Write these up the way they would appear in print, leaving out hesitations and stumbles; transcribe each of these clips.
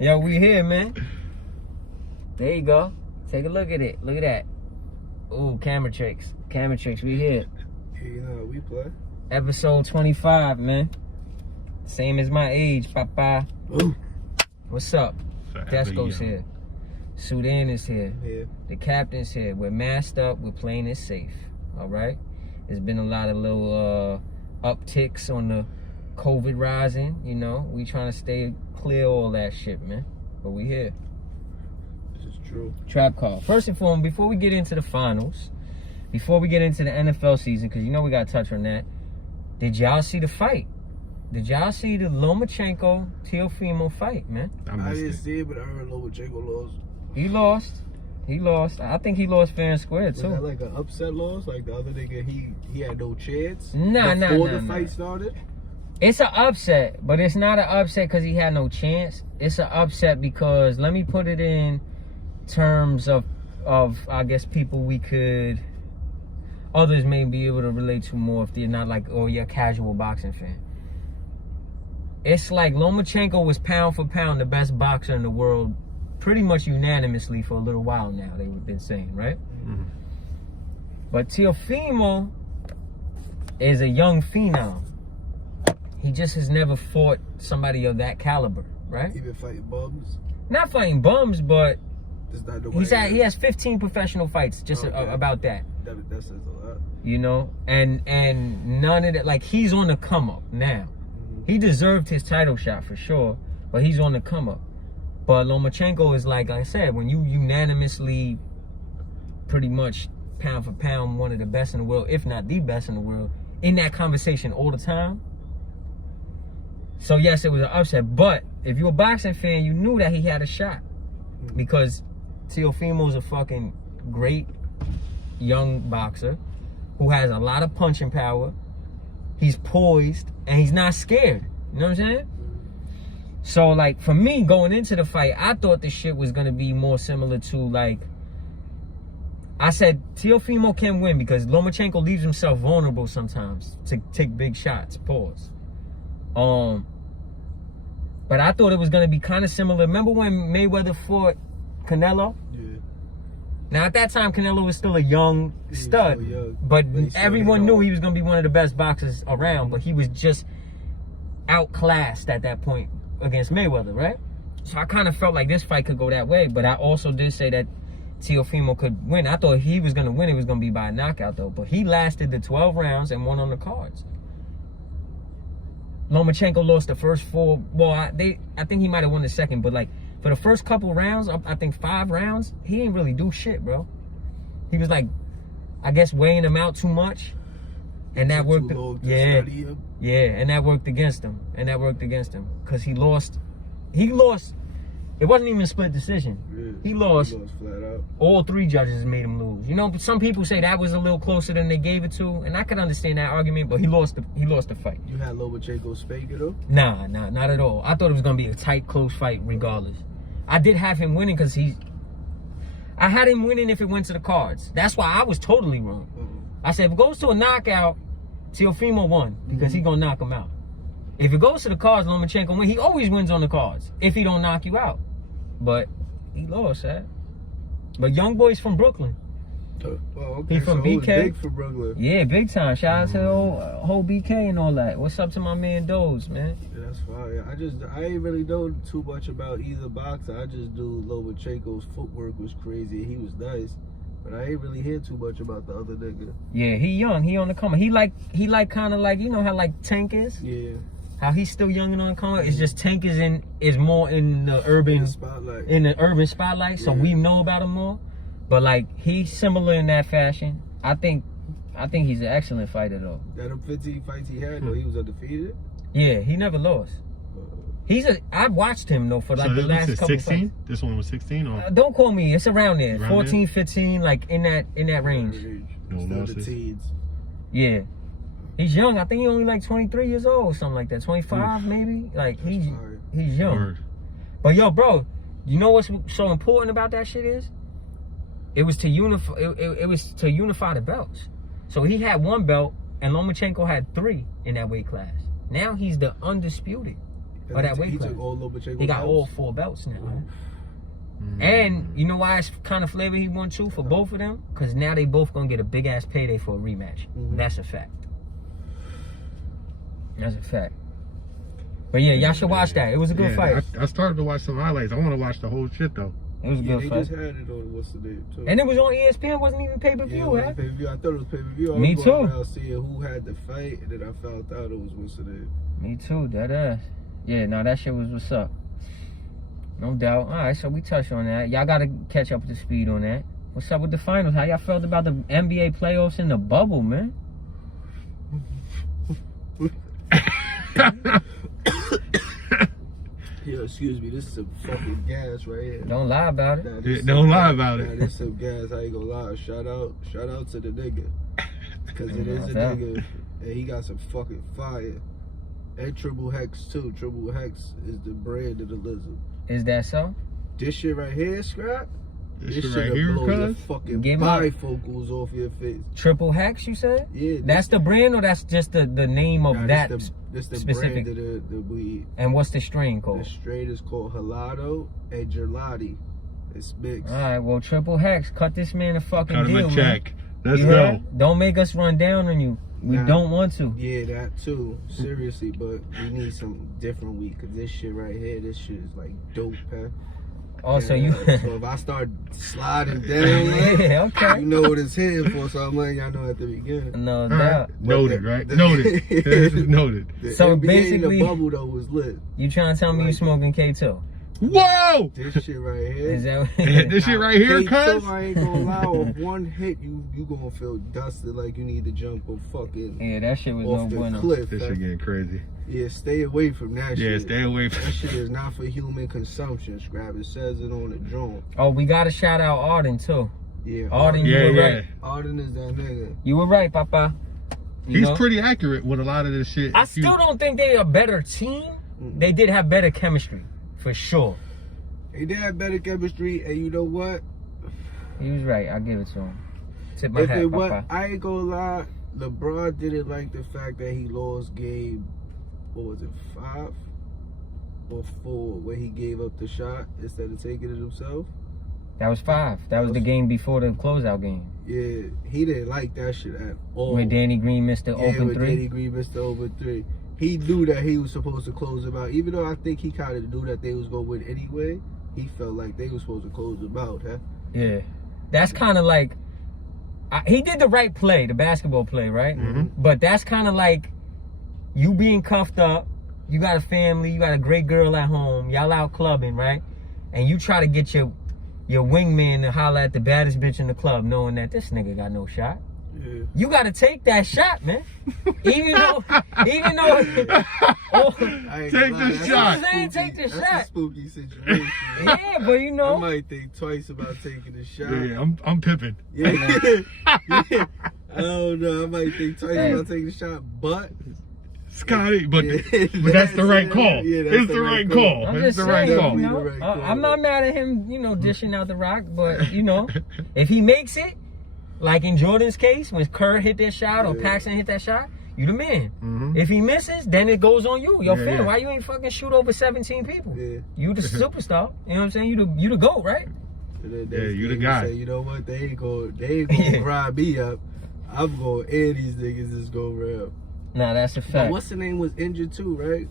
Yo, we here, man. There you go. Take a look at it. Look at that. Ooh, camera tricks. Camera tricks, we here. Yeah, you know how we play. Episode 25, man. Same as my age, papa. Ooh. What's up? Desco's here. Sudan is here. Yeah. The captain's here. We're masked up. We're playing it safe. All right? There's been a lot of little upticks on the COVID rising. You know, we trying to stay clear of all that shit, man. But we here. This is true. Trap call. First and foremost, before we get into the finals, before we get into the NFL season, because you know we got to touch on that, did y'all see the fight? Did y'all see the Lomachenko Teofimo fight, man? I didn't see it, but I heard Lomachenko lost. He lost. He lost. I think he lost fair and square, too. Was that like an upset loss? Like the other nigga, he had no chance? Nah. Before the fight started? It's an upset, but it's not an upset because he had no chance. It's an upset because, let me put it in terms of I guess, people others may be able to relate to more if they're not like, oh, you're a casual boxing fan. It's like Lomachenko was pound for pound the best boxer in the world pretty much unanimously for a little while now, they've been saying, right? Mm-hmm. But Teofimo is a young phenom. He just has never fought somebody of that caliber, right? He been fighting bums? Not fighting bums, but he has 15 professional fights just about that. That says a lot. You know? And none of that, like, he's on the come up now. Mm-hmm. He deserved his title shot for sure, but he's on the come up. But Lomachenko is like I said, when you unanimously pretty much pound for pound one of the best in the world, if not the best in the world, in that conversation all the time. So yes, it was an upset, but if you're a boxing fan, you knew that he had a shot. Because Teofimo's a fucking great young boxer who has a lot of punching power. He's poised and he's not scared. You know what I'm saying? So, like, for me, going into the fight, I thought the shit was going to be more similar to, like, I said Teofimo can win because Lomachenko leaves himself vulnerable sometimes to take big shots. Pause. But I thought it was going to be kind of similar. Remember when Mayweather fought Canelo? Yeah. Now, at that time, Canelo was still a young stud. But everyone knew he was going to be one of the best boxers around. But he was just outclassed at that point against Mayweather, right? So I kind of felt like this fight could go that way, but I also did say that Teofimo could win. I thought he was going to win. It was going to be by a knockout, though. But he lasted the 12 rounds and won on the cards. Lomachenko lost the first 4. Well, I think he might have won the second, but like for the first couple rounds, I think 5 rounds, he didn't really do shit, bro. He was like, I guess, weighing him out too much. And that worked. Yeah, and that worked against him. Because he lost. It wasn't even a split decision. Yeah, he lost flat out. All 3 judges made him lose. You know, some people say that was a little closer than they gave it to, and I could understand that argument, but he lost the fight. You had Lomachenko spank it though? Nah, not at all. I thought it was gonna be a tight, close fight regardless. I did have him winning because I had him winning if it went to the cards. That's why I was totally wrong. I said if it goes to a knockout, Teofimo won because he gonna knock him out. If it goes to the cards, Lomachenko win. He always wins on the cards if he don't knock you out. But he lost, eh? But young boy's from Brooklyn. Oh, okay. He from BK. Big for Brooklyn. Yeah, big time. Shout out to the whole BK and all that. What's up to my man Doze, man? Yeah, that's fine. I ain't really know too much about either boxer. I just knew Lomachenko's footwork was crazy. He was nice. But I ain't really hear too much about the other nigga. Yeah, he young. He on the come. He like kind of like, you know how like Tank is? Yeah. How he's still young and on the come up. It's just Tank is more in the urban spotlight. So we know about him more. But like he's similar in that fashion. I think he's an excellent fighter though. That 15 fights he had though, he was undefeated. Yeah, he never lost. I watched him though for like the last couple 16? fights. This one was 16 or? Don't quote me. It's around there. Around 14, 15, like in that range. Still the teens. Yeah. He's young. I think he's only like 23 years old or something like that. 25 maybe. Like he's young. Word. But yo, bro, you know what's so important about that shit is? It was to unify the belts. So he had 1 belt and Lomachenko had 3 in that weight class. Now he's the undisputed. Or that weight he class. took all Lomachenko He got belts? all 4 belts now. Right? And you know why it's kind of flavor he won too for both of them? Because now they both gonna get a big ass payday for a rematch. That's a fact. That's a fact. But yeah, y'all should watch that. It was a good fight. I started to watch some highlights. I want to watch the whole shit though. It was a good They fight. just had it on what's the name too. And it was on ESPN. Wasn't even pay-per-view, it was right? pay-per-view. I thought it was pay-per-view. I Me was going too. around seeing who had the fight, and then I found out it was what's the name. Me too. That ass. Yeah, no, that shit was what's up. No doubt. All right, so we touched on that. Y'all got to catch up to speed on that. What's up with the finals? How y'all felt about the NBA playoffs in the bubble, man? Yeah, excuse me. This is some fucking gas right here. Don't lie about it. Nah, this Don't some lie gas. about Nah, it. this some gas. I ain't gonna lie. Shout out to the nigga, cause it is a Yeah. nigga, and he got some fucking fire. And Triple Hex too. Triple Hex is the brand of the lizard. Is that so? This shit right here, Scrap. This This shit shit right will here, blow your cuz. fucking Give up. bifocals off your face. Triple Hex, you said? Yeah, That's the brand, or that's just the name of that? This the specific- brand of the weed. And what's the strain The called? strain is called Halado and Gelati. It's mixed. All right, well, Triple Hex, cut this man a fucking Cut him deal, a man. check. Let's You go. heard? Don't make us run down on you. We Nah. don't want to. Yeah, that too. Seriously, but we need some different weed, cause this shit right here, this shit is like dope, man. Also, Yeah, you. so if I start sliding down, like, Yeah, okay. you know what it's hitting for. So I'm letting y'all know at the beginning. No All doubt. right. Noted, the- right? the- Noted. This is noted. The So NBA basically- in the bubble though was lit. You trying to tell me you Like- smoking K2? Whoa! This shit right here. Is that This shit right here, K2, cuz. I ain't gonna lie. Off one hit, you gonna feel dusted like you need to jump a fucking Yeah, that shit was no off the bueno. cliff. This man. shit getting crazy. Yeah, stay away from that shit. Yeah, stay away That from. shit is not for human consumption, Scrap. It says it on the joint. Oh, we gotta shout out Arden too. Yeah, Arden, Yeah, you were yeah. right. Arden is that nigga. You were right, Papa. You He's know? pretty accurate with a lot of this shit. I still don't think they a better team. They did have better chemistry, for sure. They did have better chemistry, and you know what? He was right. I give it to him. Tip my If hat, it Papa. was, I ain't gonna lie. LeBron didn't like the fact that he lost game. What was it, 5 or 4, where he gave up the shot instead of taking it himself? That was 5. That was the game before the closeout game. Yeah, he didn't like that shit at all. Where Danny Green missed the Yeah, open with 3. Danny Green missed the open 3. He knew that he was supposed to close them out. Even though I think he kind of knew that they was going to win anyway, he felt like they was supposed to close them out, huh? Yeah. That's kind of like... he did the right play, the basketball play, right? Mm-hmm. But that's kind of like you being cuffed up. You got a family. You got a great girl at home. Y'all out clubbing, right? And you try to get your wingman to holler at the baddest bitch in the club, knowing that this nigga got no shot. Yeah. You gotta take that shot, man. even though, oh, I ain't Take gonna lie, the that's shot. a Saying spooky- take the that's shot. a spooky situation. yeah, but you I know, might think twice about taking the shot. Yeah, I'm pimping. Yeah. Yeah. I don't know. I might think twice Hey. about taking the shot, but Scotty, but Yeah, but that's the right call. Yeah, that's It's the right call. I'm It's just the right saying, call. you know, The right call. I'm not mad at him, you know, dishing out the rock, but you know, if he makes it, like in Jordan's case, when Kerr hit that shot or Yeah. Paxson hit that shot, you the man. Mhm. If he misses, then it goes on you. Yo, Yeah, fan, yeah. why you ain't fucking shoot over 17 people? Yeah. You the superstar. You know what I'm saying? You the GOAT, right? And then Yeah, you the they guy. Say, you know what? They ain't gonna grind me up. I'm gonna air these niggas is go real. Nah, that's a But fact. what's the name was injured too, right?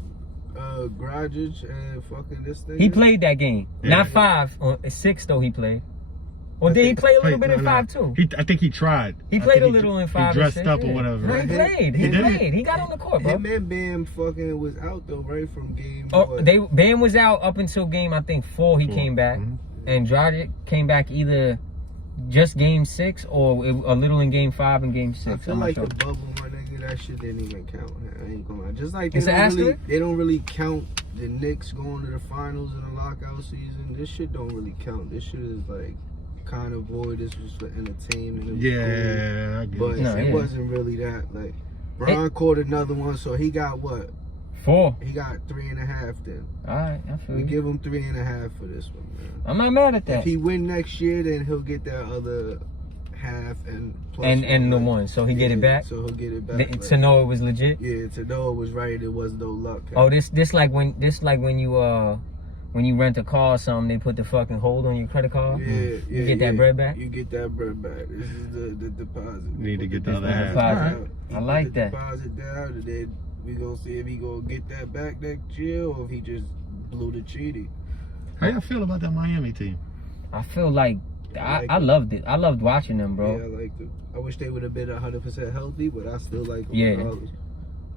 Gragic and fucking this thing. He played that game. Yeah. Not 5, or 6 though he played. Or I did he think- play a little Hey, bit in 5 too? I think he tried. He I played think a little in 5 He dressed and 6, up yeah. or whatever. No, he Right. played. He He did? played. He got on the court, bro. Him and Bam fucking was out though, right? From game. Oh, what? Bam was out up until game I think 4. He 4. came back, Mhm. and Dragic came back either just game 6 or a little in game 5 and game 6. I feel I'm not like sure. the bubble, my nigga, that shit didn't even count. I ain't gonna lie. Just like It's an asterisk? they don't really count the Knicks going to the finals in the lockout season. This shit don't really count. This shit is like kind of void. This was for entertainment. It was Yeah, I get cool. But it. No, it yeah. wasn't really that. Like, Bron caught another one, so he got what? 4. He got 3.5 then. All right, I feel We you. give him 3.5 for this one, man. I'm not mad at If that. he win next year, then he'll get that other half and plus and the one, so he get it back. So he'll get it back. To know it was legit. Yeah, to know it was right. It was no luck. Oh, this like when you rent a car or something, they put the fucking hold on your credit card. Yeah, you get that bread back. You get that bread back. This is the deposit. Need to get the other half. Deposit. I like that. Deposit down, and then we gonna see if he gonna get that back next year or if he just blew the treaty. How y'all feel about that Miami team? I feel like I loved it. I loved watching them, bro. Yeah, I liked them. I wish they would have been 100% healthy, but I still like them. Yeah. Regardless.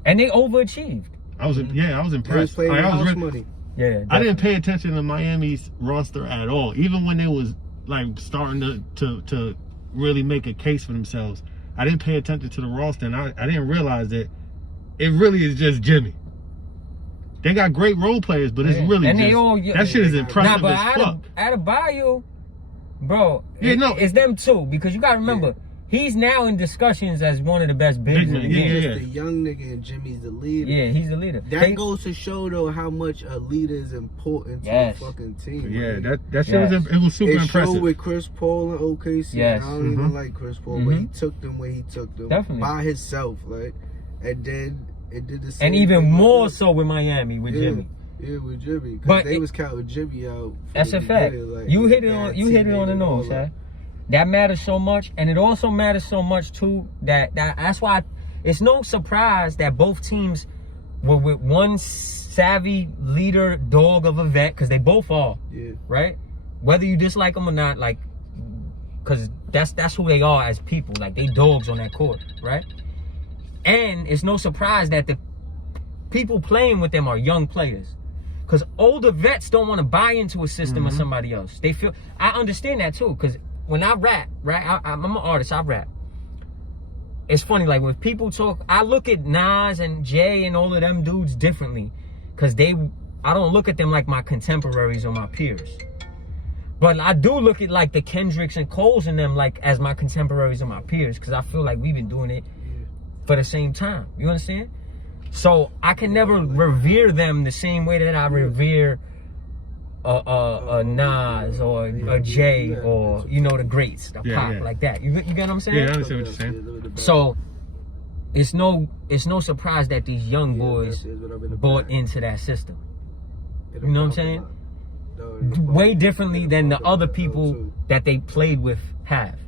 And they overachieved. I was impressed. They was playing Like, I was house really- money. Yeah. I didn't pay attention to Miami's roster at all. Even when they was like starting to really make a case for themselves, I didn't pay attention to the roster, and I didn't realize that it really is just Jimmy. They got great role players, but it's really and just, they all, that shit is impressive but as fuck. out of Bayou, bro, Yeah, no. it's them too, because you gotta remember, he's now in discussions as one of the best bigs in the game. He's the young nigga and Jimmy's the leader. Yeah, he's the leader. That goes to show though how much a leader is important to a fucking team. Yeah, right? that shit was super it impressive. showed with Chris Paul and OKC. Yes. I don't even like Chris Paul, but he took them where he took them. Definitely. By himself, like, and then it did the same. And even thing more with so with Miami, with Jimmy. Yeah, with Jimmy. But they was counting Jimmy out. That's a fact. You hit it on the nose, man. That matters so much, and it also matters so much too that's why it's no surprise that both teams were with one savvy leader, dog of a vet, because they both are. Yeah. Right? Whether you dislike them or not, like, because that's who they are as people. Like, they dogs on that court, right? And it's no surprise that the people playing with them are young players. Because older vets don't want to buy into a system of somebody else. They feel, I understand that too, because when I rap, right, I'm an artist, I rap. It's funny, like when people talk, I look at Nas and Jay and all of them dudes differently. Because I don't look at them like my contemporaries or my peers. But I do look at like the Kendricks and Coles and them like as my contemporaries and my peers. Because I feel like we've been doing it for the same time. You understand? So I can never revere them the same way that I revere a Nas or a Jay or, you know, the greats, the Pop, like that. You get what I'm saying? Yeah, I understand what you're saying. So it's no surprise that these young boys bought into that system. You know what I'm saying? Way differently than the other people that they played with have.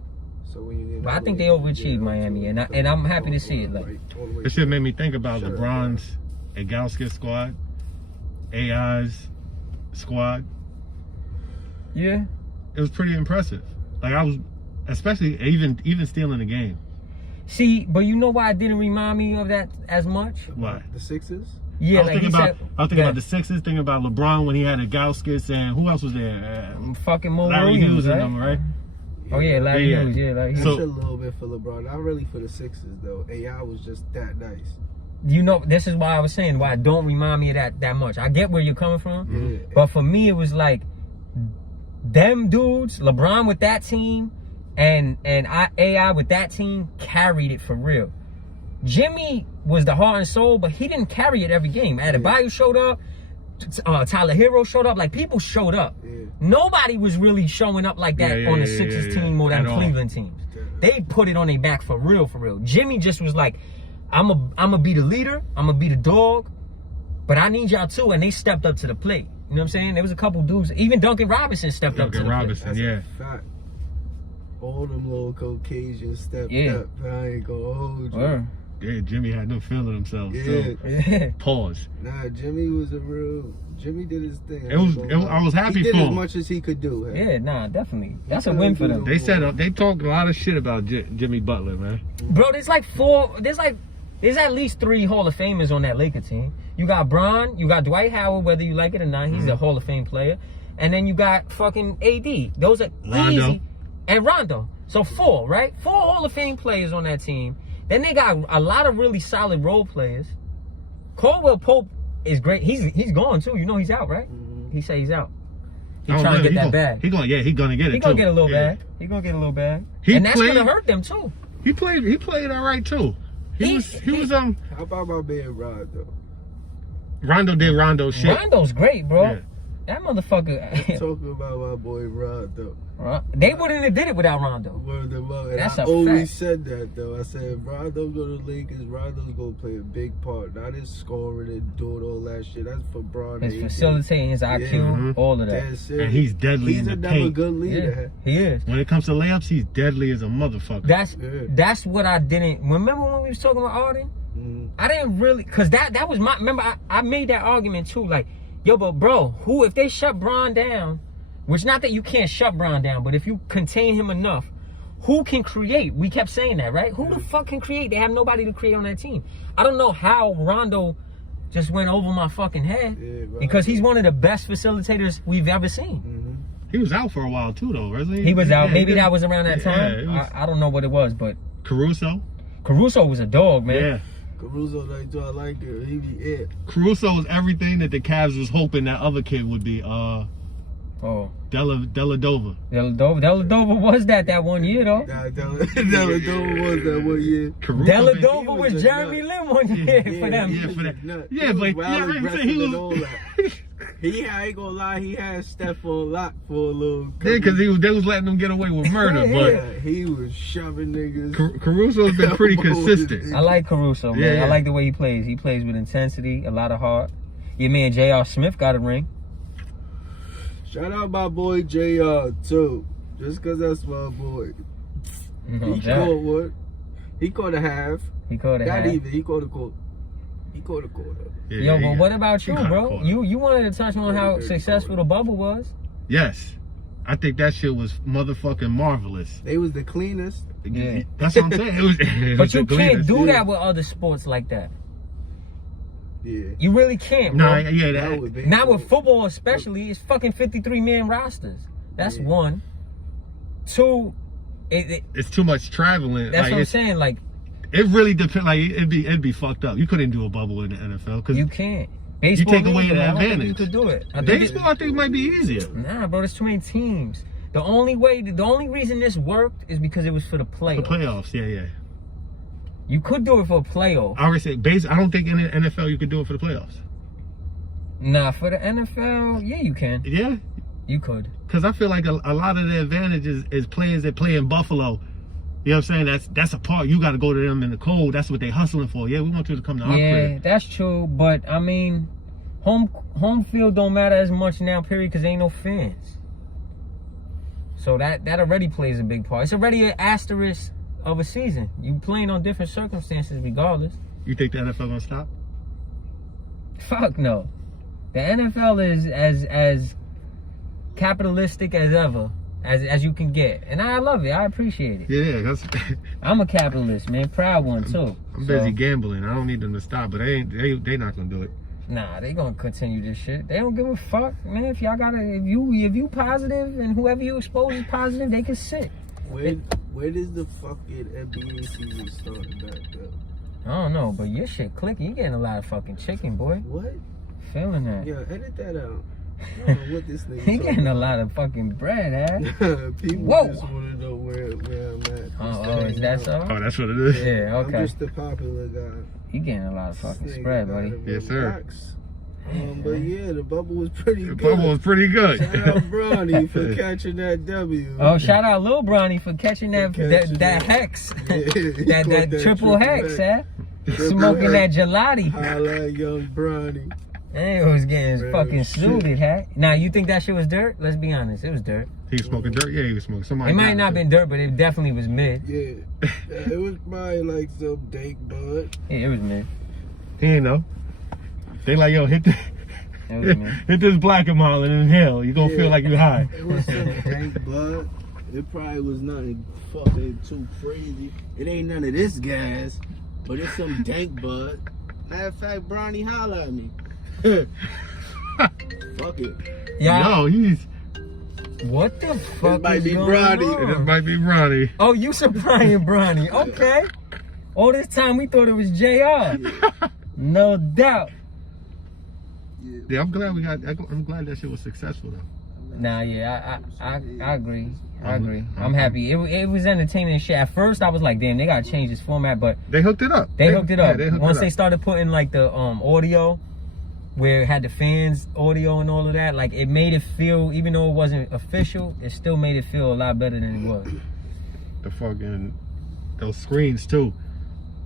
But I think they overachieved Miami, and I'm happy to see it. Like, this shit made me think about LeBron's Egalskis squad, AI's squad. Yeah, it was pretty impressive. Like, I was, especially even stealing the game. See, but you know why it didn't remind me of that as much? Why? The Sixers? Yeah, I was thinking about the Sixers, thinking about LeBron when he had Egalskis, and who else was there? Fucking Mo Larry Williams, Hughes and them, right? Oh yeah, Larry Hughes, yeah. Like, so, a little bit for LeBron, not really for the Sixers though. AI was just that nice. You know, this is why I was saying why it don't remind me of that much. I get where you're coming from, but for me it was like them dudes, LeBron with that team, and AI with that team carried it for real. Jimmy was the heart and soul, but he didn't carry it every game. Adebayo showed up. Tyler Hero showed up. Like, people showed up. Nobody was really showing up like that on the Sixers team or that Cleveland teams. They put it on their back for real, for real. Jimmy just was like, I'm a be the leader. I'm a be the dog. But I need y'all too. And they stepped up to the plate. You know what I'm saying? There was a couple dudes. Even Duncan Robinson stepped up to the plate. That's a fact. All them little Caucasians stepped up. I ain't gonna hold you. Yeah, Jimmy had no feeling themselves. Yeah. Pause. Nah, Jimmy did his thing. I was happy he for him. He did as much as he could do. Hey? Yeah, nah, definitely. That's a win for them. They talked a lot of shit about Jimmy Butler, man. Bro, there's at least 3 Hall of Famers on that Laker team. You got Bron, you got Dwight Howard, whether you like it or not, he's a Hall of Fame player. And then you got fucking AD. Those are easy. And Rondo. So 4, right? 4 Hall of Fame players on that team. Then they got a lot of really solid role players. Caldwell Pope is great. He's gone too. You know he's out, right? He said he's out. He's trying to get that bag. He's gonna get it. He's gonna get a little bag. He's gonna get a little bag. And that's gonna hurt them too. He played all right too. He was How about my man Rondo? Rondo did Rondo shit. Rondo's great, bro. That motherfucker. Talking about my boy Rondo. They wouldn't have did it without Rondo. Word them up. And That's I a always fact. said that though. I said if Rondo go to the Lakers, Rondo's gonna play a big part. Not his scoring and doing all that shit. That's for Bron. His facilitating, his IQ, all of that. That's it. And he's deadly He's in the another paint. good leader. Yeah, he is. When it comes to layups, he's deadly as a motherfucker. That's what I didn't remember when we was talking about Arden. I didn't really, cause that was my. Remember, I made that argument too. Like, yo, but bro, if they shut Bron down, which not that you can't shut Bron down, but if you contain him enough, who can create? We kept saying that, right? Who the fuck can create? They have nobody to create on that team. I don't know how Rondo just went over my fucking head because he's one of the best facilitators we've ever seen. He was out for a while too, though, wasn't he? He was out. Maybe that was around that time. Was... I don't know what it was, but Caruso was a dog, man. Yeah. Caruso, like, I like it. He be it. Caruso was everything that the Cavs was hoping that other kid would be. Deladova. Deladova was that 1 year though. Deladova was that 1 year. Deladova was Jeremy Lin 1 year for them. Yeah, for that. Yeah, but he was. I ain't gonna lie, he had Steph for a lot for a little. Yeah, because they was letting them get away with murder. But he was shoving niggas. Caruso's been pretty consistent. I like Caruso, man. Yeah. I like the way he plays. He plays with intensity, a lot of heart. Your man J.R. Smith got a ring. Shout out my boy JR too. Just cause that's my boy. He caught what? He caught a half. He caught a half. Not even. He caught a quarter. He caught a quarter. Yeah, but what about you, bro? You wanted to touch on how successful the bubble was. Yes. I think that shit was motherfucking marvelous. They was the cleanest. Yeah. That's what I'm saying. It was but you can't do yeah. that with other sports like that. Yeah. You really can't, bro. No, yeah, not with football especially. It's fucking 53-man rosters. That's one. Two, it's too much traveling. That's what I'm saying. Like, it really depends. Like, it'd be fucked up. You couldn't do a bubble in the NFL because you can't. Baseball, you take away the I don't think advantage. you could do it. Baseball, I think might be easier. Nah, bro. There's too many teams. The only reason this worked is because it was for the playoffs. The playoffs, yeah. You could do it for a playoff. I already said I don't think in the NFL you could do it for the playoffs. Nah, for the NFL, yeah, you can. Yeah, you could. Because I feel like a lot of the advantages is players that play in Buffalo. You know what I'm saying? That's a part. You got to go to them in the cold. That's what they hustling for. Yeah, we want you to come to our crib. Yeah, that's true. But I mean, home field don't matter as much now, period, because ain't no fans. So that already plays a big part. It's already an asterisk of a season. You playing on different circumstances regardless. You think the NFL gonna stop? Fuck no. The NFL is as capitalistic as ever, as you can get. And I love it. I appreciate it. Yeah, that's I'm a capitalist, man. Proud one too. I'm busy gambling. I don't need them to stop, but they not gonna do it. Nah, they gonna continue this shit. They don't give a fuck, man. If y'all gotta, if you positive and whoever you expose is positive, they can sit. Where does the fucking NBA season start back up? I don't know, but your shit clicking. You getting a lot of fucking chicken, boy. What? Feeling that. Yeah, edit that out. I don't know what this nigga He getting a lot of fucking bread, People just want to know where I'm at. Oh, is that so? Oh, that's what it is? Yeah, okay. I'm just the popular guy. You getting a lot of fucking spread, buddy. Yes, sir. But yeah, the bubble was pretty good. The bubble was pretty good. Shout out Brady for catching that W. Oh, shout out Lil Bronny for catching that hex. Yeah, that triple hex, Smoking that gelati. Holla, young Brody. And he was getting fucking suited, Now, you think that shit was dirt? Let's be honest, it was dirt. He was smoking dirt? Yeah, he was smoking. Somebody it might not have been dirt, but it definitely was mid. Yeah. It was probably like some dank bud. Yeah, it was mid. He ain't know. They like, yo, hit this black and mild and inhale. You gonna feel like you high. It was some dank bud. It probably was nothing fucking too crazy. It ain't none of this gas, but it's some dank bud. Matter of fact, Bronny holla at me. Fuck it. Yo, he's... What the fuck It might is be going Brody. on? It might be Bronny. Oh, you some Brian Bronny. Okay. All this time we thought it was JR. Yeah. No doubt. Yeah, I'm glad that shit was successful though. Nah, yeah, I agree. I agree. I'm happy. It was entertaining shit. At first I was like, damn, they gotta change this format, but they hooked it up. They hooked it up. Yeah, Once they started putting like the audio where it had the fans audio and all of that, like it made it feel, even though it wasn't official, it still made it feel a lot better than it was. The fucking those screens too.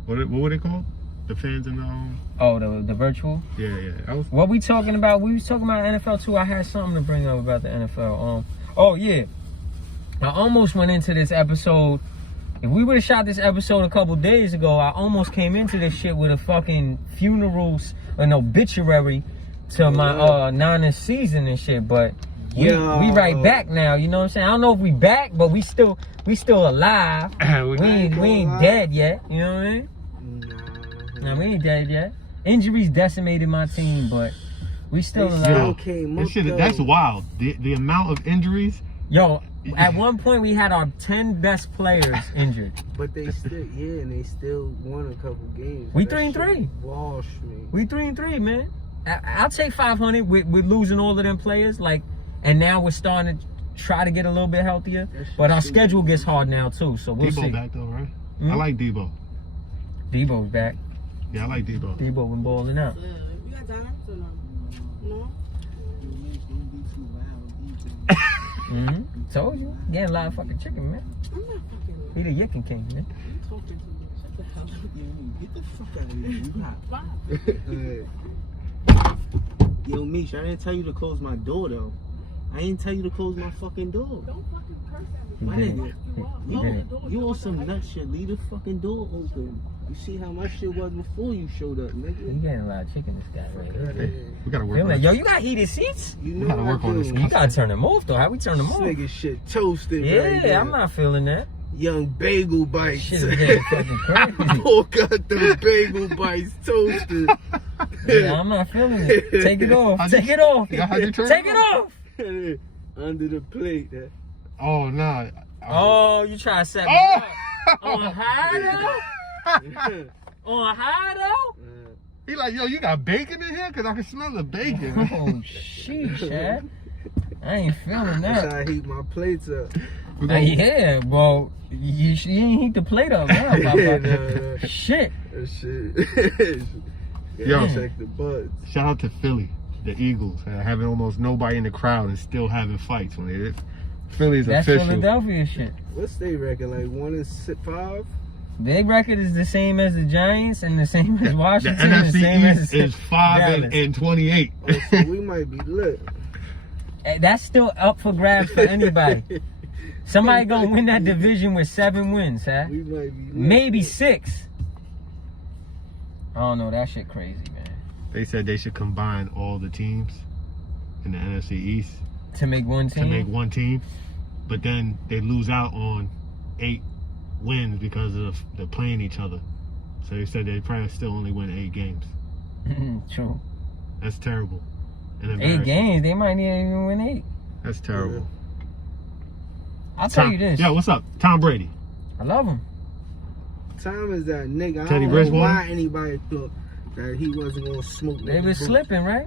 What were they called? The fans in the Oh, the virtual. Yeah. That was... What we talking about? We was talking about NFL too. I had something to bring up about the NFL. Oh yeah, I almost went into this episode. If we would have shot this episode a couple days ago, I almost came into this shit with a fucking an obituary to my Niners season and shit. But we right back now. You know what I'm saying? I don't know if we back, but we still alive. we ain't dead yet. You know what I mean? No, we ain't dead yet. Injuries decimated my team, but we still alive. That's wild. The amount of injuries. Yo, at one point we had our 10 best players injured. But they still won a couple games. We 3-3. Wash me. We 3-3, man. I'll take 500 with losing all of them players. And now we're starting to try to get a little bit healthier. But our schedule gets hard now too, so we'll see. Debo back though, right? I like Debo. Debo's back. Yeah, I like Debo. Debo been balling out. We got time to no. Told you. Getting a lot of fucking chicken, man. I'm not fucking. He the Yicken King, man. You talking to me? Shut the hell up. Get the fuck out of here. You hot. Yo, Mish, I didn't tell you to close my door though. I didn't tell you to close my fucking door. Don't fucking curse at me. My nigga, He did it. you on some nut shit. Leave the fucking door open. You see how my shit was before you showed up, nigga. He getting a lot of chicken, this guy right here. We gotta work on it. Yo, you got heated seats? You We know gotta what work I on do. this. You gotta turn them off though. How we turn them This off? nigga shit toasted right Yeah, there. I'm not feeling that. Young bagel bites. Shit is getting fucking crazy. Pork got the bagel bites toasted. Yeah, I'm not feeling it. Take it off. Take it off. Yeah, how'd you turn Take it it off. Under the plate. Oh nah. Oh, you try to set me Oh! up. On high though? On high though? He like, yo, you got bacon in here? Cause I can smell the bacon. Oh, sheesh, Chad. I ain't feeling That's that. how I heat my plates up. Yeah, well, you ain't heat the plate up now. No. Shit. That shit. Yo. Check the buds. Shout out to Philly, the Eagles, having almost nobody in the crowd and still having fights when it. Philly's That's official. Philadelphia shit. What's they reckon? Like 1-5? Their record is the same as the Giants and the same as The Washington and the same NFC East as is 5 and 28. Oh, so we might be lit. That's still up for grabs for anybody. Somebody gonna win that division with 7 wins, huh? We might be lit. Maybe 6. I don't know, that shit crazy, man. They said they should combine all the teams in the NFC East To make one team? to make one team, but then they lose out on 8 wins because of they're playing each other. So they said they probably still only win 8 games. True. That's terrible. And 8 embarrassing. games, they might not even win 8. That's terrible. I'll tell you this. Yeah, what's up? Tom Brady. I love him. Tom is that nigga. I Teddy don't know Bridgewater? why anybody thought that he wasn't gonna smoke. They niggas' was boots. slipping, right?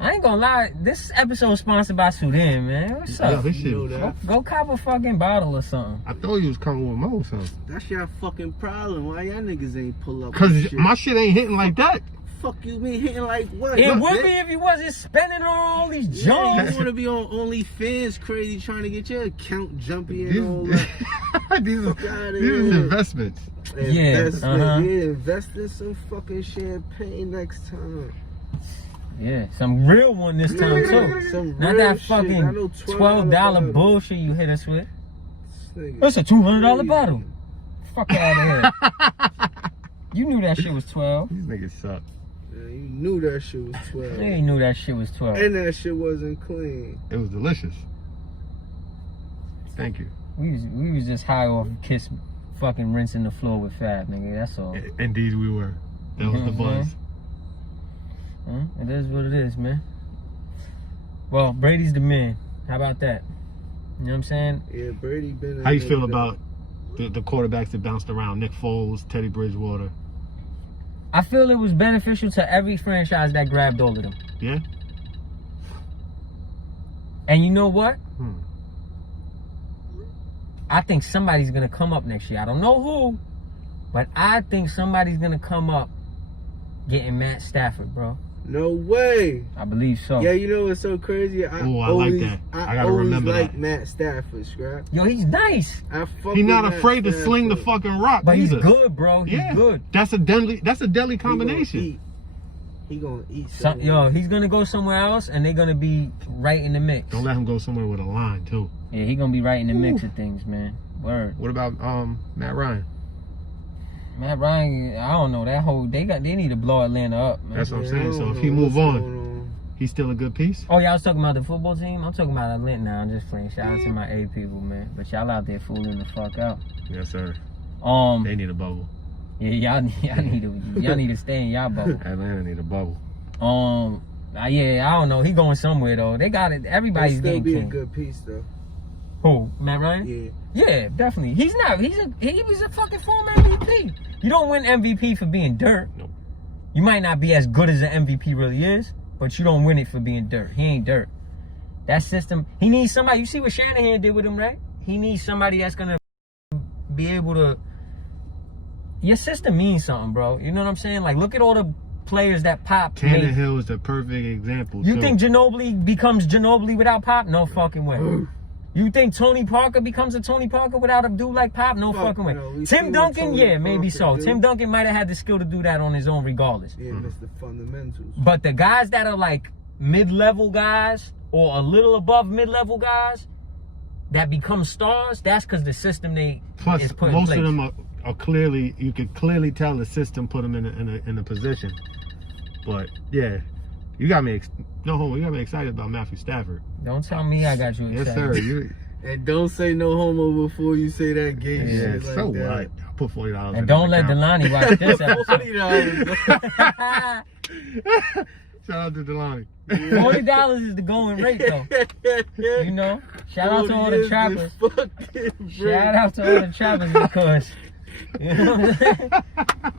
I ain't gonna lie. This episode is sponsored by Sudan, man. What's Yeah, up? this shit. You know that. Go cop a fucking bottle or something. I thought you was coming with more something. That's your fucking problem. Why y'all niggas ain't pull up? Cause with shit? my shit ain't hitting like that. Fuck you mean hitting like what? It Look, would bitch. be if you wasn't spending on all these Yeah, Jones. you want to be on OnlyFans crazy trying to get your account jumpy and all that. These Fuck outta is here. investments. Investment, invest in some fucking champagne next time. Yeah, some real one this time too. Some Not real that shit. I fucking know $12 bottle. bullshit you hit us with. This nigga That's a $200 crazy. bottle. Fuck out of here. You knew that shit was 12. These niggas suck. Yeah, you knew that shit was 12. They knew that shit was 12. And that shit wasn't clean. It was delicious. Thank you. We was just high off Kiss fucking rinsing the floor with Fab, nigga. That's all. Indeed, we were. That was the buzz. It is what it is, man. Well, Brady's the man. How about that? You know what I'm saying? Yeah, Brady been. How you feel about the quarterbacks that bounced around? Nick Foles, Teddy Bridgewater. I feel it was beneficial to every franchise that grabbed all of them. Yeah? And you know what? I think somebody's going to come up next year. I don't know who, but I think somebody's going to come up getting Matt Stafford, bro. No way. I believe so. Yeah, you know what's so crazy? I like that. I gotta remember like that. Matt Stafford, Scrap. Yo, he's nice. He's not afraid to sling the fucking rock. But he's either. good, bro. He's good. That's a deadly combination. He gonna eat. Yo, he's gonna go somewhere else, and they're gonna be right in the mix. Don't let him go somewhere with a line too. Yeah, he gonna be right in the mix of things, man. Word. What about Matt Ryan? Matt Ryan, I don't know that whole. They need to blow Atlanta up, man. That's what I'm saying. So if he move on, he's still a good piece. Oh, y'all was talking about the football team? I'm talking about Atlanta now. I'm just playing. Shout out to my A people, man. But y'all out there fooling the fuck out. Yes, sir. They need a bubble. Yeah, y'all need to stay in y'all bubble. Atlanta need a bubble. Yeah, I don't know. He going somewhere though. They got it. Everybody's getting be king. a good piece though. Who? Matt Ryan? Yeah. Yeah, definitely. He was a fucking former MVP. You don't win MVP for being dirt. Nope. You might not be as good as an MVP really is, but you don't win it for being dirt. He ain't dirt. That system, he needs somebody. You see what Shanahan did with him, right? He needs somebody that's gonna be able to. Your system means something, bro. You know what I'm saying? Like, look at all the players that Pop made. Tannehill is the perfect example. You think Ginobili becomes Ginobili without Pop? No fucking way. You think Tony Parker becomes a Tony Parker without a dude like Pop? No fucking way. No, Tim Duncan, yeah, maybe so. Tim Duncan might have had the skill to do that on his own regardless. Yeah, Mr. Fundamentals. But the guys that are like mid-level guys or a little above mid-level guys that become stars, that's because the system is put in place. Most of them are clearly, you could clearly tell the system put them in a position. But yeah, you got me excited about Matthew Stafford. Don't tell me I got you excited. Yes, sir. And don't say no homo before you say that gay shit like so that. what? I'll put $40 And don't let Delani watch this episode. $40. Shout out to Delani. $40 is the going rate, though. You know? Shout out to all the trappers. Shout out to all the trappers because... You know what I'm saying?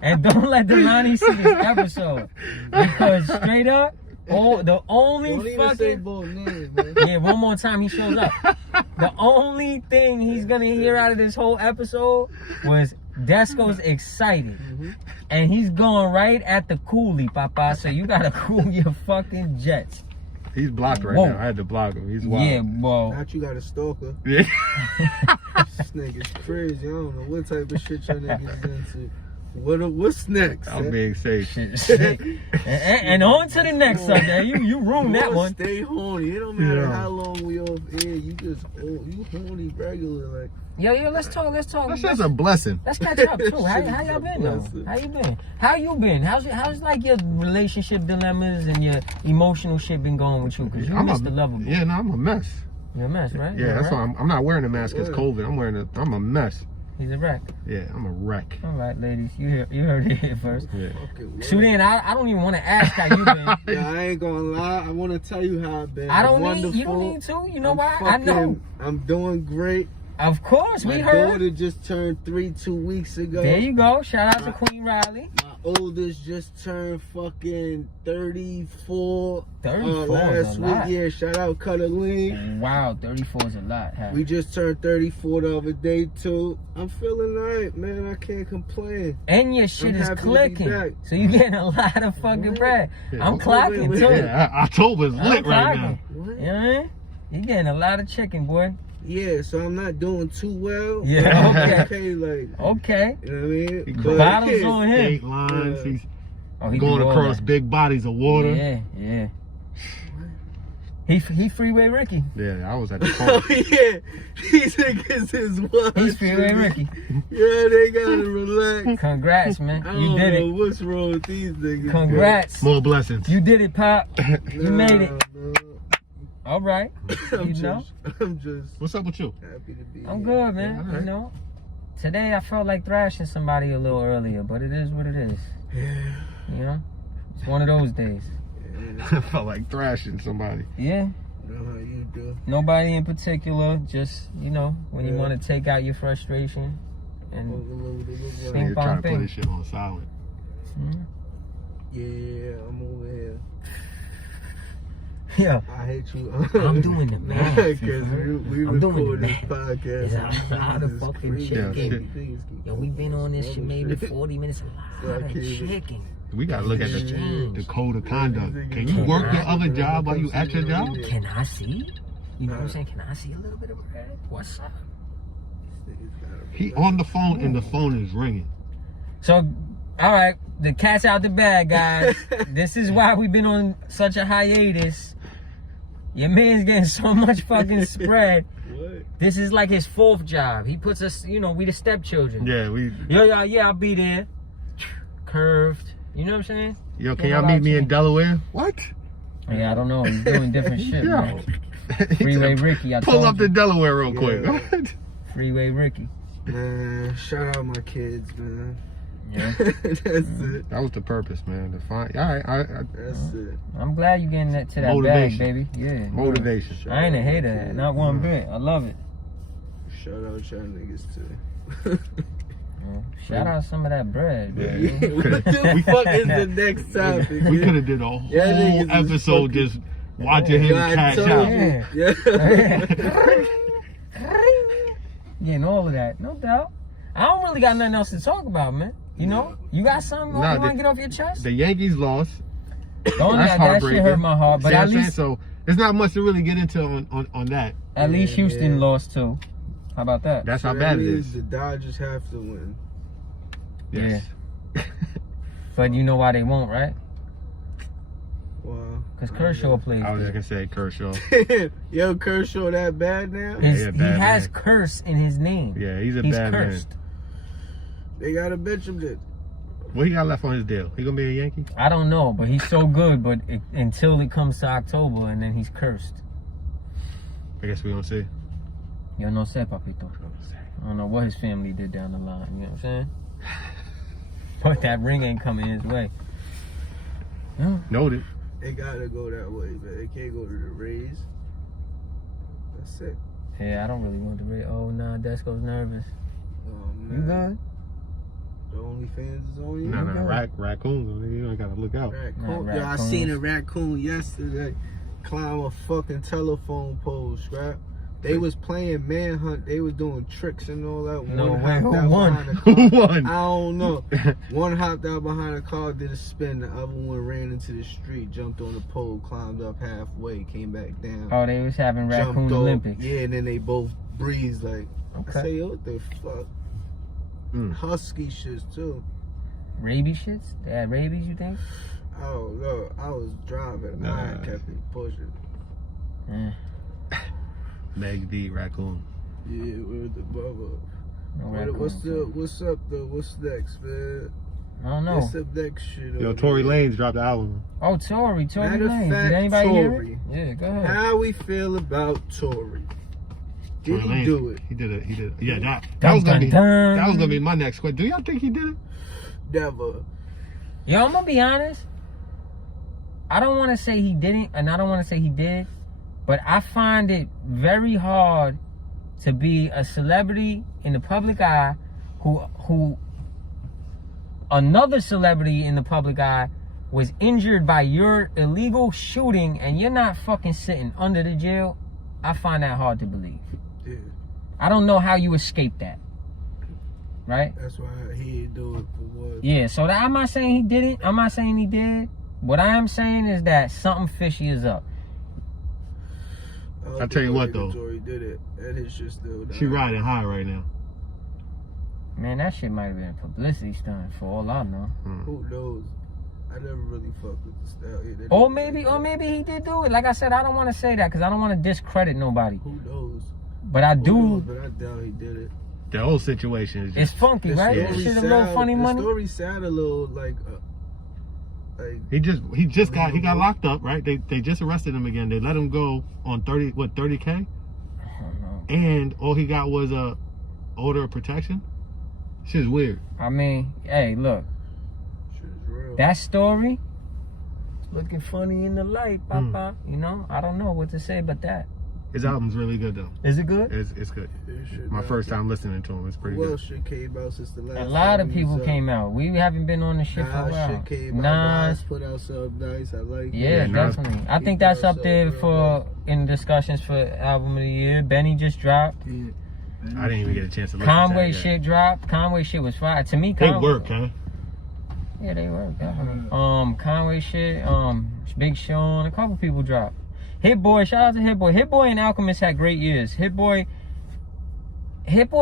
And don't let Delani see this episode. Because straight up, the only fucking... Yeah, one more time he shows up. The only thing he's gonna hear out of this whole episode was Desco's excited. And he's going right at the coolie, Papa. So you gotta cool your fucking jets. He's blocked right now. I had to block him. He's wild. Yeah, well. Not you got a stalker. Yeah. This nigga's crazy. I don't know what type of shit your niggas into. What's next? I'm being safe. and on to the next subject. You ruined that one. Stay horny. It don't matter how long we off air. You just you horny regular like. Yo, let's talk. That's just a blessing. Let's catch up too. How y'all been though? How you been? How's like your relationship dilemmas and your emotional shit been going with you? Cause you missed the lover boy. Yeah, no, I'm a mess. You're a mess, right? Yeah, that's why I'm not wearing a mask because COVID. I'm a mess. He's a wreck. Yeah, I'm a wreck. All right, ladies, you heard it here first. Yeah. Sudan, I don't even want to ask how you been. Yeah, I ain't gonna lie. I want to tell you how I've been. You don't need to. You know why? I know. I'm doing great. Of course, we heard. My daughter just turned 3 2 weeks ago. There you go. Shout out to Queen Riley. My oldest just turned fucking 34. 34 last is a lot. week. Yeah, shout out Cuddling. Wow, 34 is a lot. Huh? We just turned 34 the other day too. I'm feeling alright, man. I can't complain. And your shit is clicking. So you getting a lot of fucking bread. Yeah, I'm clocking too. Yeah, October's lit right now. What? You know what I mean? You getting a lot of chicken, boy. Yeah, so I'm not doing too well. Yeah, okay, like. Okay. You know what I mean? But Bottles on him. 8 lines. He's he going across big bodies of water. Yeah. He freeway Ricky. Yeah, I was at the park. Oh yeah, these niggas is wild. He's freeway Ricky. Yeah, they gotta relax. Congrats, man. I You don't did know it. what's wrong with these niggas. Congrats. More blessings. You did it, Pop. You made it. No. All right. I'm know? just What's up with you? happy to be I'm here. good, man. Yeah, all right. You know, today I felt like thrashing somebody a little earlier, but it is what it is. Yeah. You know, it's one of those days. I felt like thrashing somebody. Yeah. You know how you do. Nobody in particular. Just when you want to take out your frustration and Ping You're pong trying to put ping. this shit on silent. Yeah, I'm over here. Yeah. I hate you. I'm doing the math. Because we I'm doing record the this math. podcast. It's a lot of This is fucking crazy. chicken. Things keep Yo, we've been on this shit other maybe shit. 40 minutes. A lot of chicken. We gotta look at the code of conduct. Can you work your other job while you at your job? Can I see? You know what I'm saying? Can I see a little bit of bread? What's up? He on the phone and the phone is ringing. So, all right, the cat's out the bag, guys. This is why we've been on such a hiatus. Your man's getting so much fucking spread. What? This is like his 4th job. He puts us, you know, we the stepchildren. Yeah, Yeah, I'll be there. Curved. You know what I'm saying? Yo, can y'all meet me in Delaware? What? Yeah, I don't know. He's doing different shit, Yo. man. Freeway Ricky, I Pull told up you. to Delaware real quick. Freeway Ricky. Man, shout out my kids, man. Yeah. That's it. That was the purpose, man. To find, all right, That's it. I'm glad you're getting that to that Motivation. bag, baby. Yeah. motivation. I ain't a hater of that. Not one bit. I love it. Shout out y'all niggas too. Shout out some of that bread, Yeah. man. What the fuck is the next topic? We man? could have did a whole Yeah, niggas is episode fucking- just watching him Yeah, I cash told out. you. Yeah. Yeah. Getting all of that, no doubt. I don't really got nothing else to talk about, man. You know? You got something Nah, you want to get off your chest? The Yankees lost. Don't That's that heartbreaking. shit hurt my heart. But See what at I'm saying? least, So there's not much to really get into on that. at least Houston yeah. lost too. How about that? That's So how that bad it means is. the Dodgers have to win. Yes. But you know why they won't, right? Wow. Because Kershaw plays I was there. just gonna say Kershaw. Yo, Kershaw that bad now? Yeah, He bad has man. curse in his name. Yeah, he's He's bad cursed. man. They gotta bitch him then. What he got left on his deal? He gonna be a Yankee? I don't know, but he's so good. But until it comes to October, and then he's cursed. I guess we gonna see. Yo no sé, papito. I don't know what his family did down the line. You know what I'm saying? But that ring ain't coming his way. Yeah. Noted. They gotta go that way, man. They can't go to the Rays. That's it. Yeah, I don't really want to read. Oh, nah, Desco's nervous. Oh, You man. good? The only fans is on you. No, raccoons. You gotta look out. Raccoon. Not Yo, I raccoons. seen a raccoon yesterday climb a fucking telephone pole, scrap. They was playing manhunt. They was doing tricks and all that. No One way. hopped Who out won? behind the car. Who won? I don't know. One hopped out behind the car, did a spin. The other one ran into the street, jumped on the pole, climbed up halfway, came back down. Oh, they was having jumped Raccoon off. Olympics. Yeah, and then they both breathed like. I Okay. say, yo, what the fuck? Husky shits too. Rabies shits? They had rabies, you think? I don't know. I was driving. Nah. I kept it pushing. Meg the raccoon. Yeah, where's the bubble? No What's raccoons. what's up though? What's next, man? I don't know. What's up next shit? Yo, over Tory there? Lanez dropped the album. Oh, Tory Matter of Lanez. fact, Did anybody hear Tory. it? Yeah, go ahead. How we feel about Tory? Did Tory he Lanez, do it? He did it. He did it. Yeah, that Dun, was gonna dun, be dun. that was gonna be my next question. Do y'all think he did it? Never. Yo, I'm gonna be honest. I don't want to say he didn't, and I don't want to say he did, but I find it very hard to be a celebrity in the public eye who another celebrity in the public eye was injured by your illegal shooting and you're not fucking sitting under the jail. I find that hard to believe. Yeah. I don't know how you escape that. Right? That's why he didn't do it for what? Yeah, so I'm not saying he didn't. I'm not saying he did. What I am saying is that something fishy is up. I'll tell you what, though. Tory did it, and his shit still died. She riding high right now. Man, that shit might have been a publicity stunt for all I know. Who knows? I never really fucked with the style. Yeah, Or maybe he did do it. Like I said, I don't want to say that because I don't want to discredit nobody. Who knows? But I Who do. knows? But I doubt he did it. The whole situation is It's just funky, The right? story That shit a sound- little funny the money. story sounded a little like he got locked up, right? They just arrested him again. They let him go on 30K? I don't know. And all he got was a order of protection. Shit's weird. I mean, hey, look, shit is real. that story looking funny in the light, Papa. You know, I don't know what to say but that. His album's really good though. Is it good? It's good. This shit My not first good. time listening to him. It's pretty Who good. else shit came out since the last A lot of time he was people up? came out. We haven't been on the shit for a Nas while. shit came out. Nas. Nas put out something nice. I like Yeah, it. Nas- definitely. I He think put that's out up there something for real in discussions for album of the year. Benny just dropped. Yeah. I didn't even get a chance to listen to Conway that yet. shit dropped. Conway shit was fire. To me, Good Conway. work, huh? Yeah, they were. Definitely. Conway shit. Big Sean. A couple people dropped. Hit Boy. Shout out to Hit Boy. Hit Boy and Alchemist had great years. Hit Boy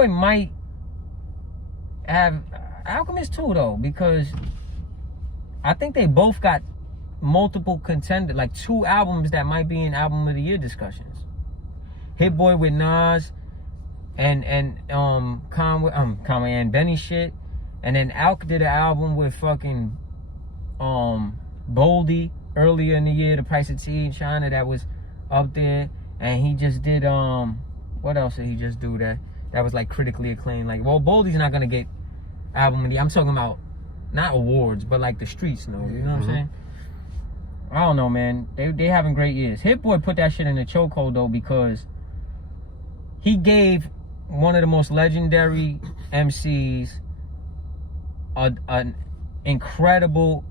might have Alchemist too though, because I think they both got multiple contenders, like 2 albums that might be in album of the year discussions. Hit Boy with Nas and Conway and Benny shit, and then Alk did an album with fucking Boldy earlier in the year, The Price of Tea in China, that was up there, and he just did what else did he just do that was like critically acclaimed? Like, well, Boldy's not gonna get album of the year. I'm talking about not awards, but like the streets know. You know what I'm saying? I don't know, man. They having great years. Hit Boy put that shit in the chokehold though, because he gave one of the most legendary MCs an incredible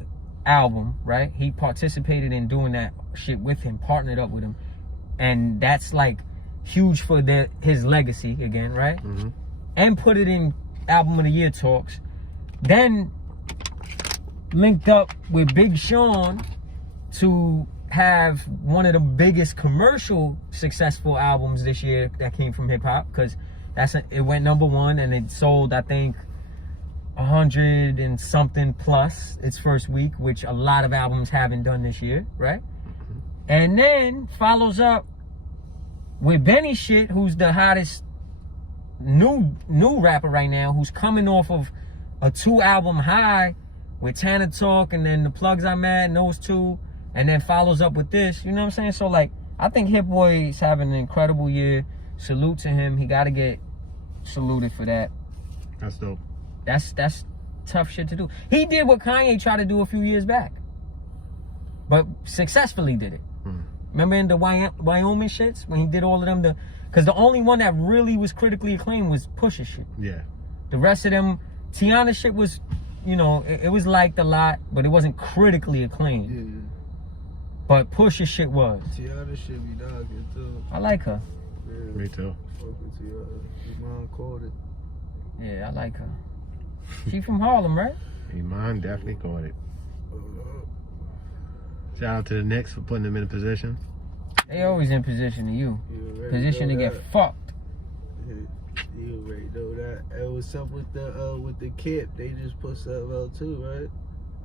album, right? He participated in doing that shit with him, partnered up with him, and that's like huge for his legacy again, right? And put it in album of the year talks. Then linked up with Big Sean to have one of the biggest commercial successful albums this year that came from hip hop, because it went #1 and it sold, I think, 100 and something plus its first week, which a lot of albums haven't done this year, right? And then follows up with Benny shit, who's the hottest new rapper right now, who's coming off of a 2-album high with Tana Talk and then The Plugs I'm At and those 2, and then follows up with this. You know what I'm saying? So like, I think Hit Boy is having an incredible year. Salute to him. He got to get saluted for that. That's dope. That's tough shit to do. He did what Kanye tried to do a few years back, but successfully did it. Remember in the Wyoming shits when he did all of them? Because the only one that really was critically acclaimed was Pusha shit. Yeah. The rest of them, Tiana shit was, you know, it was liked a lot, but it wasn't critically acclaimed. Yeah. But Pusha shit was. Tiana shit be dogging too. I like her. Yeah. Me too. Fuck with Tiana. Your mom called it. Yeah, I like her. She from Harlem, right? Iman definitely caught it. Shout out to the Knicks for putting them in a position. They always in position to you. Position to get fucked. You already know that. And what's up with the Kip? They just put something out too, right?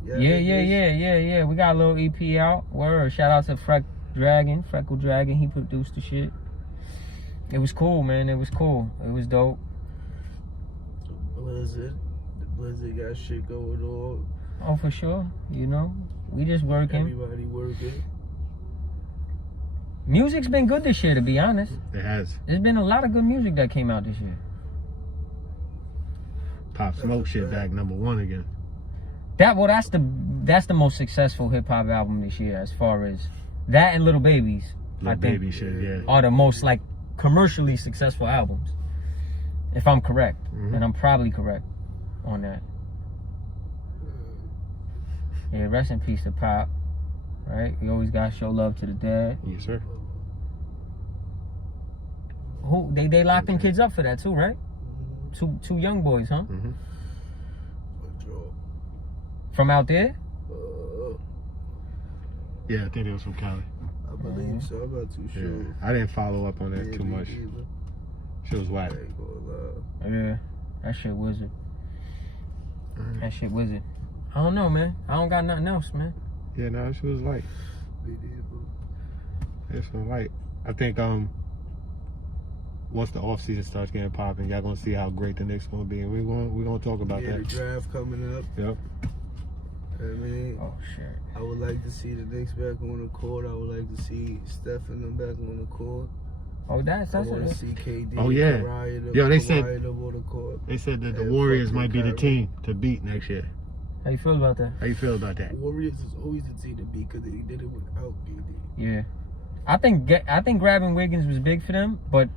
Yeah. We got a little EP out. Word. Shout out to Freckle Dragon. He produced the shit. It was cool, man. It was cool. It was dope. Blizzard got shit going on. Oh, for sure. You know, we just working. Everybody working. Music's been good this year, to be honest. It has. There's been a lot of good music that came out this year. Pop Smoke shit back #1 again. That's the most successful hip hop album this year, as far as that and Little Babies. Little Baby shit, yeah. Are the most like commercially successful albums, if I'm correct, and I'm probably correct on that. Yeah, rest in peace to Pop. Right, we always gotta show love to the dead. Yes, sir. Who they locked them kids up for that too, right? Two young boys, huh? From out there? Yeah, I think they was from Cali. I believe so. I'm not too sure. Yeah. I didn't follow up on that too much. Shit was whack. Yeah, that shit wizard. That shit wizard. I don't know, man. I don't got nothing else, man. Yeah, no, that shit was light. It's been light. I think once the off season starts getting popping, y'all gonna see how great the Knicks gonna be, and we're gonna talk about that. The draft coming up. Yep. I mean, Oh shit. I would like to see the Knicks back on the court. I would like to see Steph and them back on the court. Oh, that's I want to see KD. Oh, yeah. Yo, they said on the court. They said that the Warriors might be the team to beat next year. How you feel about that? How you feel about that? Warriors is always the team to beat because they did it without KD. Yeah, I think grabbing Wiggins was big for them, but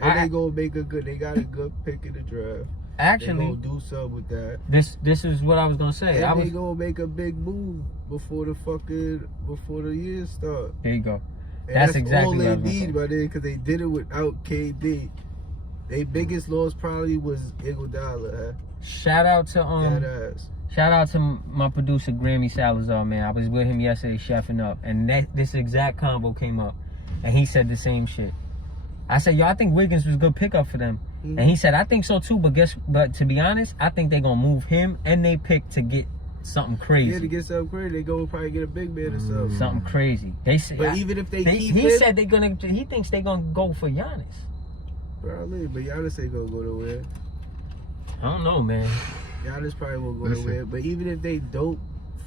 And they gonna make they got a good pick in the draft. Actually, they gonna do something with that. This is what I was gonna say. And they gonna make a big move before the year start. There you go. And That's exactly all what I they was gonna need say. by then because they did it without KD. Their biggest loss probably was Iguodala. Shout out to Shout out to my producer, Grammy Salazar, man. I was with him yesterday chefing up, and this exact combo came up, and he said the same shit. I said, yo, I think Wiggins was a good pickup for them. And he said, I think so too, but to be honest, I think they're going to move him and they pick to get something crazy. Yeah, to get something crazy, they go probably get a big man or something. Something crazy. They say, but even if they keep he him, said he thinks they're going to go for Giannis. Probably, but Giannis ain't going to go nowhere. I don't know, man. Giannis probably won't go nowhere. But even if they don't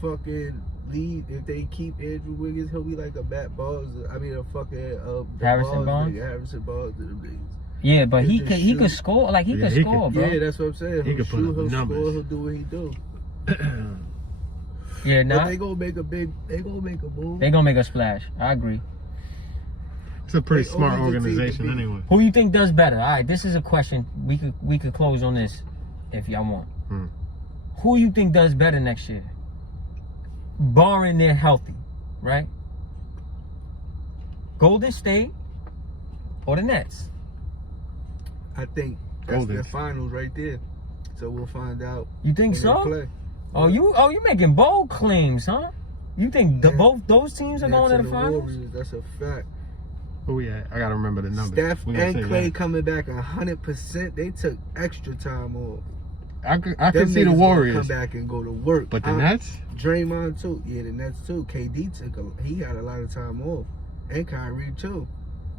fucking leave, if they keep Andrew Wiggins, he'll be like a Matt Barnes. I mean, a fucking Harrison Barnes. Harrison Barnes to the niggas. Yeah, but he could score. Like, he could score, bro. Yeah, that's what I'm saying. He could put up he'll numbers. score, he'll do what he do. Yeah, But they gonna make a move. They gonna make a splash. I agree. It's a pretty smart organization anyway. Who you think does better? All right, this is a question. We could close on this if y'all want. Who you think does better next year? Barring they're healthy, right? Golden State or the Nets? I think that's the finals right there. So we'll find out. You think so? Oh, you making bold claims, huh? You think both those teams are going to the finals? Warriors, that's a fact. Who we at? I gotta remember the numbers. Steph and Clay coming back 100%. They took extra time off. I can see the Warriors come back and go to work. But the Nets? Draymond too. Yeah, the Nets too. KD he had a lot of time off, and Kyrie too.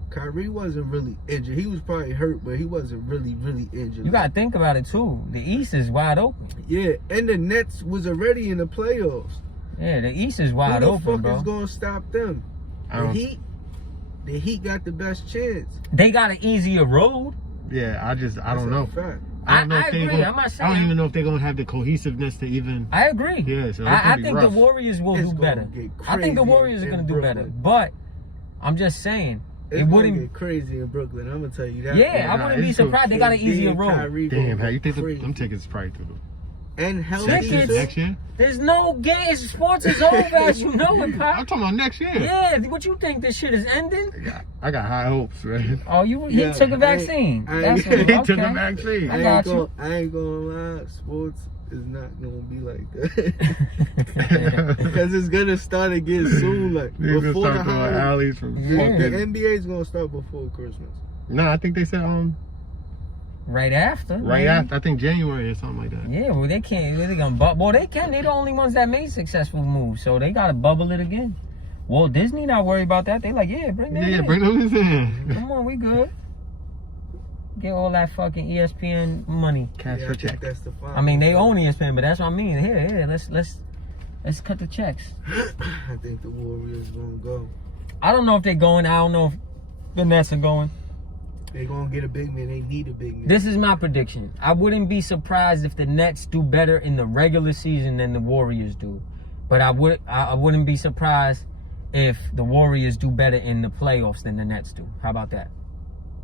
Kyrie wasn't really injured. He was probably hurt, but he wasn't really injured. You gotta think about it too. The East is wide open. Yeah, and the Nets was already in the playoffs. Yeah, the East is wide open, bro. Who the fuck is gonna stop them? The Heat got the best chance. They got an easier road. Yeah, I don't know. Fact. I agree. I'm not saying. I don't even know if they're gonna have the cohesiveness to even. I agree. Yeah, so I think the Warriors will do better. I think the Warriors are gonna do better. But I'm just saying. It wouldn't get crazy in Brooklyn. I'm gonna tell you that. Yeah, I wouldn't be surprised. They got an easier road. Damn, how you think them tickets probably through? And healthy next year? There's no games. Sports is over, as you know it, Pop. I'm talking about next year. Yeah, what you think this shit is ending? I got high hopes, man. Oh, he took a vaccine. He took a vaccine. I got you. I ain't gonna lie. Sports is not gonna be like that because it's gonna start again soon. Like before the holidays. The NBA is gonna start before Christmas. No, I think they said right after. Right after. I think January or something like that. Yeah, well they can't. They're gonna well they can. They're the only ones that made successful moves, so they gotta bubble it again. Walt Disney not worried about that. They like, yeah, bring them in. Yeah, bring them in. Come on, we good. Get all that fucking ESPN money. Cash for check. I mean, they own ESPN, but that's what I mean. Here, let's cut the checks. I think the Warriors gonna go. I don't know if they're going. I don't know if the Nets are going. They're gonna get a big man. They need a big man. This is my prediction. I wouldn't be surprised if the Nets do better in the regular season than the Warriors do, but I wouldn't be surprised if the Warriors do better in the playoffs than the Nets do. How about that?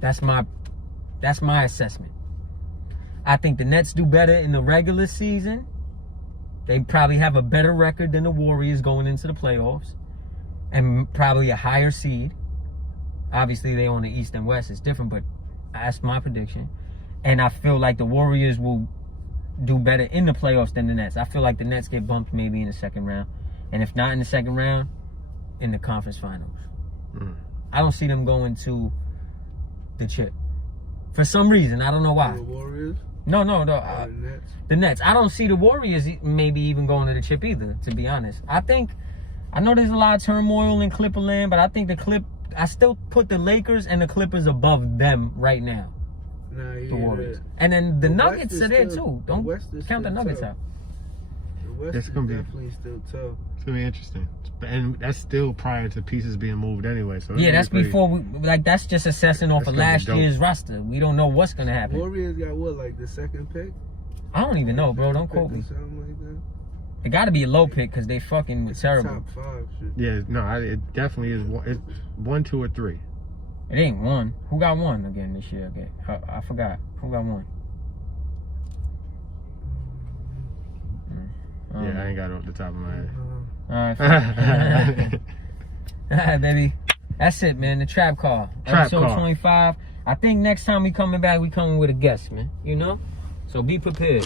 That's my assessment. I think the Nets do better in the regular season. They probably have a better record than the Warriors going into the playoffs, and probably a higher seed. Obviously, they own the East and West. It's different, but that's my prediction. And I feel like the Warriors will do better in the playoffs than the Nets. I feel like the Nets get bumped maybe in the second round. And if not in the second round, in the conference finals. I don't see them going to the chip. For some reason, I don't know why. The Warriors? No. The Nets? The Nets. I don't see the Warriors maybe even going to the chip either, to be honest. I know there's a lot of turmoil in Clipperland, but I think I still put the Lakers and the Clippers above them right now. The Warriors. And then the Nuggets are there too. Don't count the Nuggets out. The West is definitely still tough. It's going to be interesting. And that's still prior to pieces being moved anyway. So yeah, that's before that's just assessing off of last year's roster. We don't know what's going to happen. Warriors got what, like the second pick? I don't even know, bro. Don't quote me. Something like that. It got to be a low pick because they fucking were terrible. Top 5 shit. Yeah, no, it definitely is. It's 1, 2, or 3. It ain't 1. Who got 1 again this year? Okay, I forgot. Who got 1? Yeah, I ain't got it off the top of my head. All right, baby. That's it, man. The Trap Call. Episode 25. I think next time we coming back, we coming with a guest, man. You know? So be prepared.